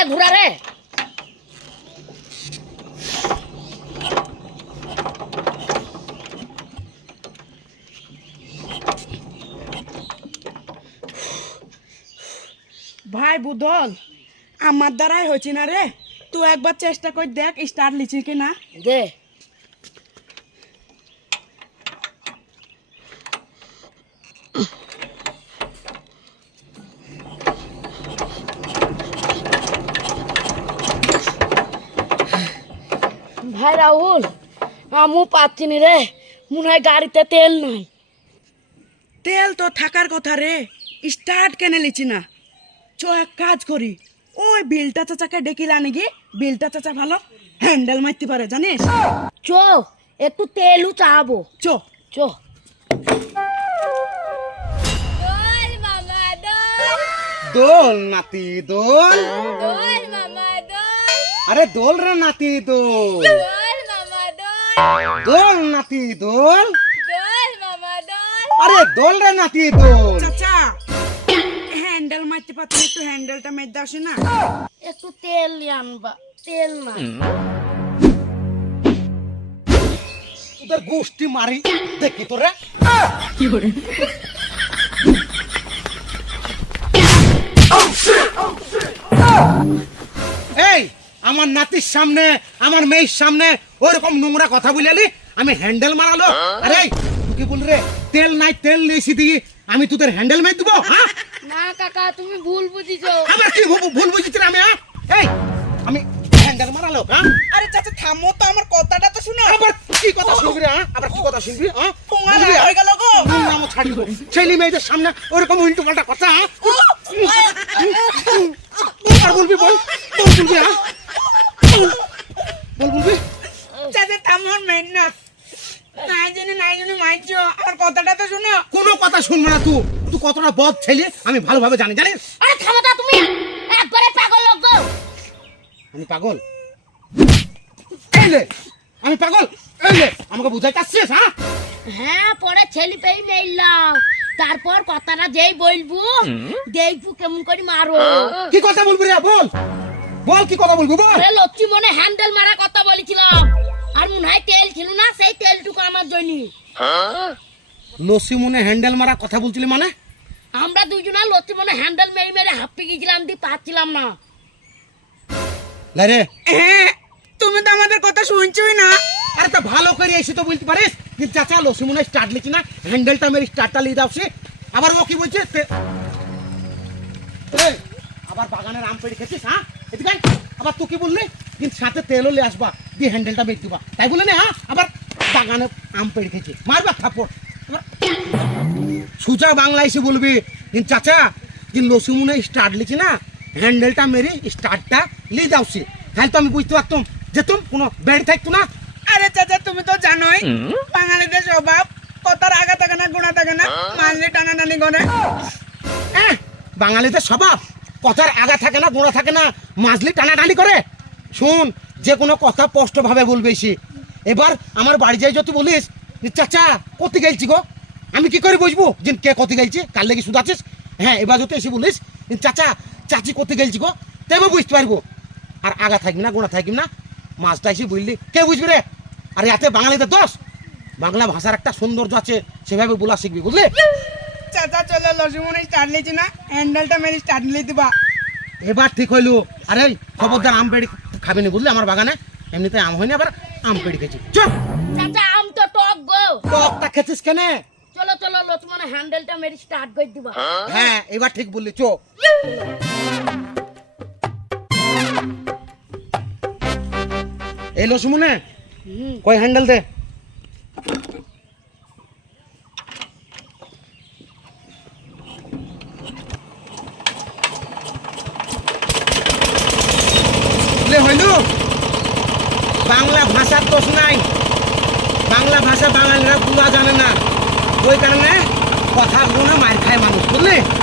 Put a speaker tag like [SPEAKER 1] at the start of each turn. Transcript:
[SPEAKER 1] ঘোরা রে।
[SPEAKER 2] ভাই বুদল, আমার দ্বারাই হয়েছে না রে, তুই একবার চেষ্টা করে দেখ স্টার্ট লিচি কিনা।
[SPEAKER 1] দে ভাই রাহুল, আমু পাচ্ছি নি রে, মনে হয় গাড়িতে তেল নাই।
[SPEAKER 2] তেল তো থাকার কথা রে, স্টার্ট কেনে লিচি না। চো এক কাজ করি, ওই বিলটা চাচাকে ডেকে আনি গি, বিলটা চাচা ভালো হ্যান্ডেল মারতে পারে জানিস।
[SPEAKER 1] চো একটু তেলও চাবো।
[SPEAKER 2] চো
[SPEAKER 1] চো
[SPEAKER 3] দোল নাতি দোল,
[SPEAKER 4] দোল মামা দোল,
[SPEAKER 3] আরে দোল রে নাতি দোল,
[SPEAKER 4] দোল মামা দোল,
[SPEAKER 3] দোল নাতি দোল,
[SPEAKER 4] দোল মামা দোল।
[SPEAKER 3] আরে দোল রে নাতি দোল।
[SPEAKER 2] চাচা হ্যান্ডেল মারতে পারতেন, একটু হ্যান্ডেলটা মেরতে আসে না।
[SPEAKER 1] একটু তেল আনবা, তেল না।
[SPEAKER 3] তোদের গোষ্ঠী মারি দেখি তোরা। এই আমার নাতির সামনে, আমার মেয়ের সামনে ওইরকম নোংরা কথা বললি, আমি হ্যান্ডেল মারালো। আরে তুই কি বল রে, তেল নাই, তেল নিয়েছি দিয়ে আমি তোদের হ্যান্ডেল মেরে দেবো? হ্যাঁ
[SPEAKER 1] না কাকা, তুমি ভুল বুঝিছো।
[SPEAKER 3] আবার কি ভুল বুঝেছি রে আমি? এই আমি হ্যান্ডেল মারালো? হ্যাঁ
[SPEAKER 2] আরে চাচা থামো তো, আমার কথাটা তো শুনো।
[SPEAKER 3] আবার কি কথা শুনবি রে? হ্যাঁ আবার কি কথা শুনবি? হ্যাঁ
[SPEAKER 2] পোঙা হয়ে গেল গো।
[SPEAKER 3] নামও ছাড়ি গো, ছেলে মেয়েদের সামনে ওরকম উল্টো পাল্টা কথা। হ্যাঁ আর বলবি বল, বলবি? হ্যাঁ বলবি?
[SPEAKER 2] চাচা থামো, মেন না, নাই জানি মাইছো, আমার কথাটা তো শুনো।
[SPEAKER 3] কোনো কথা শুনবো না। তুই তুই কতটা বদ ছেলে আমি ভালোভাবে জানি, জানিস?
[SPEAKER 1] আরে থামো তো তুমি, একবারে পাগল লোক গো।
[SPEAKER 3] আমি পাগল? এইলে আমি পাগল? এইলে আমাকে বুঝাই চাচ্ছিস? হ্যাঁ
[SPEAKER 1] হ্যাঁ, পরে ছেলে পেয়ে মেললাম, তারপর কথাটা যেই বলবো দেখবো কেমন করে মারো।
[SPEAKER 3] কি কথা বলবি রে? বল বল, কি কথা বলবি বল।
[SPEAKER 1] আরে লক্ষ্মী মনে হ্যান্ডেল মারা কথা বলেছিলাম, আর মনে হয় তেল ছিল না, সেই তেলটুকু আমার জন্য।
[SPEAKER 3] লসি মনে হ্যান্ডেল মারা কথা বলছিলি মানে?
[SPEAKER 1] আমরা দুজনা লক্ষ্মী মনে হ্যান্ডেল মেরে মেরে হাঁপিয়ে গেছিলাম, দিয়ে পাচ্ছিলাম না।
[SPEAKER 3] রে
[SPEAKER 2] হ্যাঁ, তুমি তো আমাদের কথা শুনছোই না।
[SPEAKER 3] আরে তা ভালো করে এসে তো বলতে পারিস যে চাচা লসি মনে স্টার্ট লিখি না, হ্যান্ডেলটা মেরে স্টার্টটা লিয়ে দাও। সে আবার ও কি বলছে? এই, আবার বাগানের আম পেড়ে খেছিস? হ্যাঁ এদিকে আয়। আবার তুই কি বললি? কিন্তু সাথে তেলও নিয়ে আসবা, দিয়ে হ্যান্ডেলটা মেরে দিবা, তাই বলে না? হ্যাঁ আবার বাগানে আম পেড়ে খেছি, মারবা থাপড়। সুজা বাংলা এসে বলবি কিন্তু চাচা কিন্তু লসি মনে স্টার্ট লিখি না, হ্যান্ডেলটা মেরে স্টার্টটা লিয়ে দাও। সে তাহলে তো আমি বুঝতে পারতাম যেতুম কোনো বেড়ে থাকতো না।
[SPEAKER 2] আরে চাচা তুমি তো জানোই বাঙালিদের স্বভাব, কথার আগা থাকে না গোড়া থাকে না, মানলে টানাটানি করে।
[SPEAKER 3] বাঙালিদের স্বভাব কথার আগা থাকে না গোড়া থাকে না, মাজলি টানাটানি করে। শুন, যে কোনো কথা স্পষ্টভাবে বলবে সে। এবার আমার বাড়ি যাই যদি বলিস যে চাচা কতি গেলছি গো, আমি কি করে বুঝবো যে কে কতি গেলছি, কার লেগে শুধাচ্ছিস? হ্যাঁ এবার যদি এসে বলিস চাচা চাচি কতি গেলছি গো, তবে বুঝতে পারবো। আর আগা থাকবি না গোড়া থাকবি না, মাছটা এসে বুঝলি কে বুঝবি রে? আর এতে বাঙালিদের দোষ। বাংলা ভাষার একটা সৌন্দর্য আছে, সেভাবে বলা শিখবি, বুঝলি?
[SPEAKER 2] চাচা চলে লসুমনে স্টার্ট লিচি না, হ্যান্ডেলটা মেরে স্টার্ট লিয়ে দিবা।
[SPEAKER 3] এবার ঠিক হইলো। আরে খবরদার আম পেড়ি খাবি না, বুঝলি? আমার বাগানে এমনিতে আম হয়নি, আবার আম পেড়ি খেয়েছি। চল।
[SPEAKER 1] চাচা আম তো টক গো।
[SPEAKER 3] টকটা খেছিস কেন?
[SPEAKER 1] চলো চলো লক্ষ্মী মনে হ্যান্ডেলটা মেরে স্টার্ট করে দিবা।
[SPEAKER 3] হ্যাঁ এবার ঠিক বললি, চো। এই লসুমনে কই হ্যান্ডেল দে। হইল বাংলা ভাষার দোষ নাই, বাংলা ভাষা বাঙালিরা পুরা জানে না, ওই কারণে কথাগুলো না মার খায় মানুষ, বুঝলি?